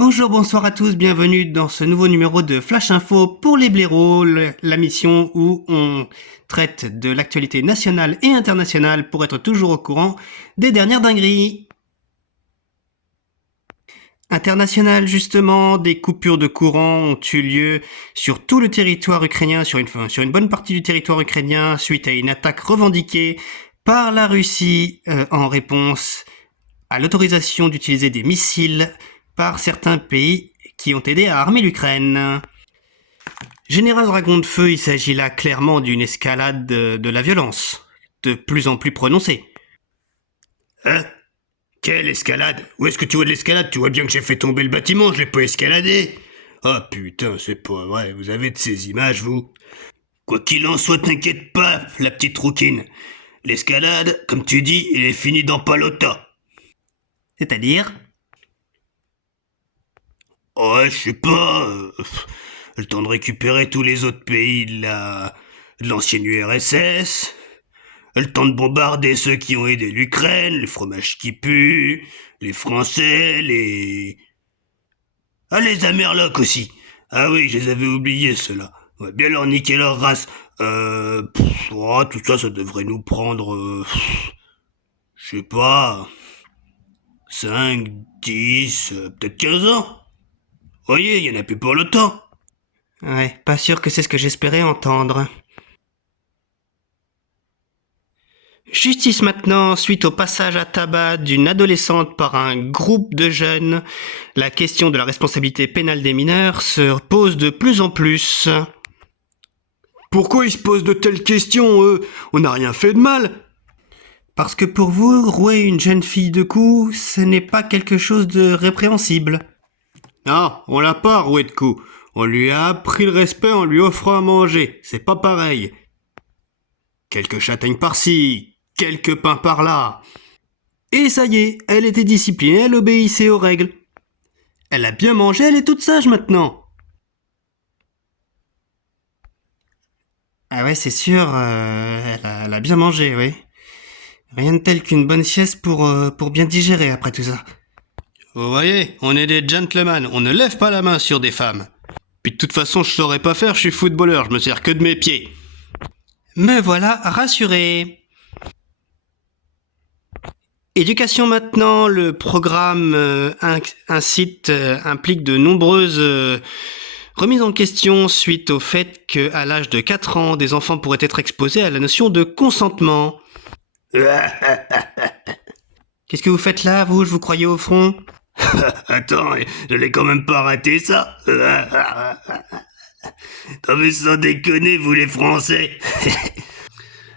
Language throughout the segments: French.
Bonjour, bonsoir à tous, bienvenue dans ce nouveau numéro de Flash Info pour les blaireaux, la mission où on traite de l'actualité nationale et internationale pour être toujours au courant des dernières dingueries. International, justement, des coupures de courant ont eu lieu sur tout le territoire ukrainien, sur une bonne partie du territoire ukrainien, suite à une attaque revendiquée par la Russie en réponse à l'autorisation d'utiliser des missiles par certains pays qui ont aidé à armer l'Ukraine. Général Dragon de Feu, il s'agit là clairement d'une escalade de la violence, de plus en plus prononcée. Hein? Quelle escalade? Où est-ce que tu vois de l'escalade? Tu vois bien que j'ai fait tomber le bâtiment, je l'ai pas escaladé. Oh putain, c'est pas vrai, vous avez de ces images, vous? Quoi qu'il en soit, t'inquiète pas, la petite rouquine. L'escalade, comme tu dis, il est fini dans pas longtemps. C'est-à-dire? Ouais, je sais pas. Le temps de récupérer tous les autres pays de l'ancienne URSS. Le temps de bombarder ceux qui ont aidé l'Ukraine, les fromages qui puent, les Français, Ah, les Amerlocs aussi. Ah oui, je les avais oubliés, ceux-là. On va bien leur niquer leur race. Tout ça, ça devrait nous prendre... je sais pas... 5, 10, peut-être 15 ans. Voyez, il y en a plus pour le temps. Ouais, pas sûr que c'est ce que j'espérais entendre. Justice maintenant, suite au passage à tabac d'une adolescente par un groupe de jeunes, la question de la responsabilité pénale des mineurs se pose de plus en plus. Pourquoi ils se posent de telles questions, eux? On n'a rien fait de mal. Parce que pour vous, rouer une jeune fille de coups, ce n'est pas quelque chose de répréhensible. Ah, on l'a pas roué de coups. On lui a appris le respect en lui offrant à manger. C'est pas pareil. Quelques châtaignes par-ci, quelques pains par-là. Et ça y est, elle était disciplinée, elle obéissait aux règles. Elle a bien mangé, elle est toute sage maintenant. Ah ouais, c'est sûr, elle a bien mangé, oui. Rien de tel qu'une bonne sieste pour bien digérer après tout ça. Vous voyez, on est des gentlemen, on ne lève pas la main sur des femmes. Puis de toute façon, je saurais pas faire, je suis footballeur, je me sers que de mes pieds. Me voilà rassuré. Éducation maintenant, le programme implique de nombreuses remises en question suite au fait qu'à l'âge de 4 ans, des enfants pourraient être exposés à la notion de consentement. Qu'est-ce que vous faites là, vous? Je vous croyais au front? Attends, je l'ai quand même pas raté, ça. Non mais sans déconner, vous les Français.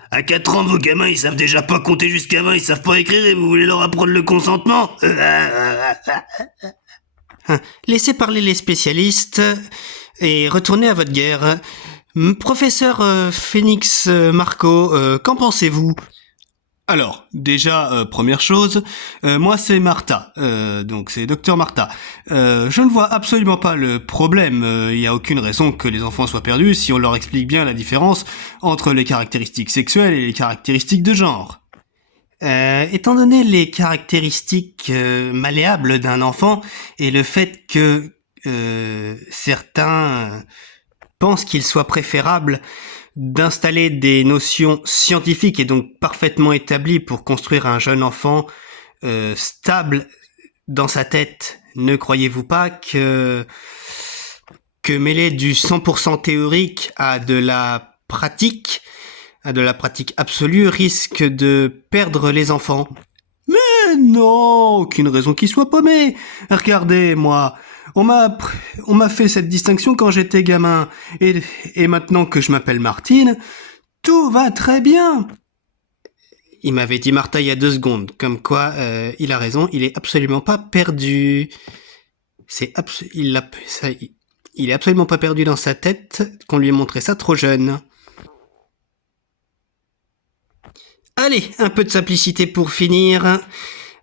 À 4 ans, vos gamins, ils savent déjà pas compter jusqu'à 20, ils savent pas écrire et vous voulez leur apprendre le consentement? Laissez parler les spécialistes et retournez à votre guerre. Professeur Phoenix Marco, qu'en pensez-vous? Alors, déjà, première chose, moi c'est Martha, donc c'est Docteur Martha. Je ne vois absolument pas le problème, il n'y a aucune raison que les enfants soient perdus si on leur explique bien la différence entre les caractéristiques sexuelles et les caractéristiques de genre. Étant donné les caractéristiques malléables d'un enfant et le fait que certains pensent qu'il soit préférable d'installer des notions scientifiques et donc parfaitement établies pour construire un jeune enfant stable dans sa tête, ne croyez-vous pas que mêler du 100% théorique à de la pratique absolue risque de perdre les enfants? Mais non, aucune raison qu'ils soient paumés. Regardez, moi, on m'a fait cette distinction quand j'étais gamin, et maintenant que je m'appelle Martine, tout va très bien. Il m'avait dit Martha il y a 2 secondes, comme quoi il a raison, il est absolument pas perdu. Il est absolument pas perdu dans sa tête qu'on lui ait montré ça trop jeune. Allez, un peu de simplicité pour finir.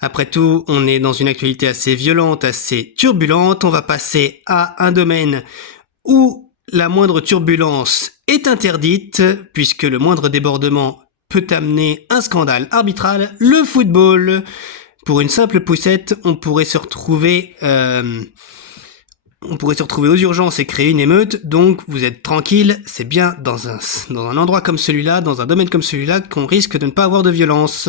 Après tout, on est dans une actualité assez violente, assez turbulente. On va passer à un domaine où la moindre turbulence est interdite, puisque le moindre débordement peut amener un scandale arbitral, le football. Pour une simple poussette, on pourrait se retrouver on pourrait se retrouver aux urgences et créer une émeute, donc vous êtes tranquille, c'est bien dans un endroit comme celui-là, dans un domaine comme celui-là, qu'on risque de ne pas avoir de violence.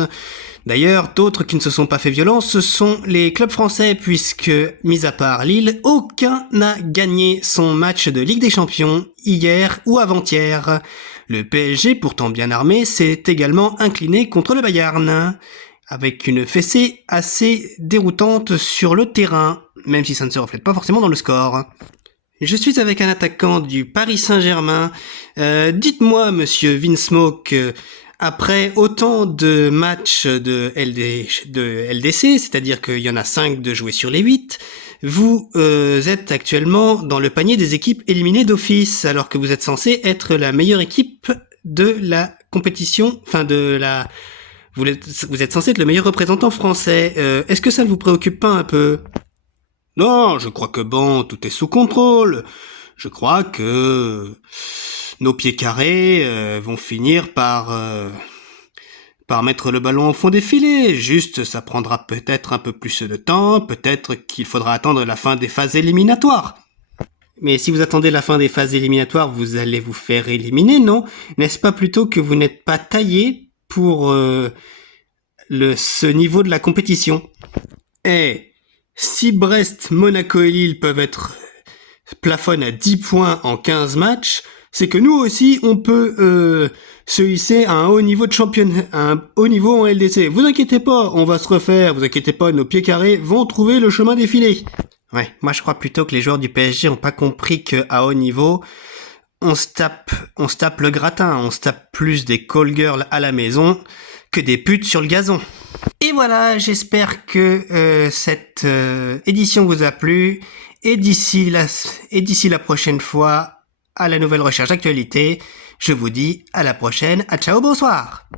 D'ailleurs, d'autres qui ne se sont pas fait violence, ce sont les clubs français, puisque, mis à part Lille, aucun n'a gagné son match de Ligue des Champions, hier ou avant-hier. Le PSG, pourtant bien armé, s'est également incliné contre le Bayern, avec une fessée assez déroutante sur le terrain, même si ça ne se reflète pas forcément dans le score. Je suis avec un attaquant du Paris Saint-Germain. Dites-moi, monsieur Vinsmoke, après autant de matchs de LDC, c'est-à-dire qu'il y en a 5 de joués sur les 8, vous êtes actuellement dans le panier des équipes éliminées d'office, alors que vous êtes censé être la meilleure équipe de la compétition, vous êtes censé être le meilleur représentant français. Est-ce que ça ne vous préoccupe pas un peu ? Non, je crois que bon, tout est sous contrôle. Je crois que nos pieds carrés vont finir par mettre le ballon au fond des filets. Juste, ça prendra peut-être un peu plus de temps, peut-être qu'il faudra attendre la fin des phases éliminatoires. Mais si vous attendez la fin des phases éliminatoires, vous allez vous faire éliminer, non ? N'est-ce pas plutôt que vous n'êtes pas taillé pour ce niveau de la compétition ? Si Brest, Monaco et Lille peuvent être plafonnent à 10 points en 15 matchs, c'est que nous aussi, on peut se hisser à un haut niveau de championnat, à un haut niveau en LDC. Vous inquiétez pas, on va se refaire, vous inquiétez pas, nos pieds carrés vont trouver le chemin défilé. Ouais, moi je crois plutôt que les joueurs du PSG ont pas compris qu'à haut niveau, on se tape le gratin, on se tape plus des call girls à la maison que des putes sur le gazon. Et voilà, j'espère que cette édition vous a plu, et d'ici la prochaine fois, à la nouvelle recherche d'actualité, je vous dis à la prochaine, à ciao, bonsoir.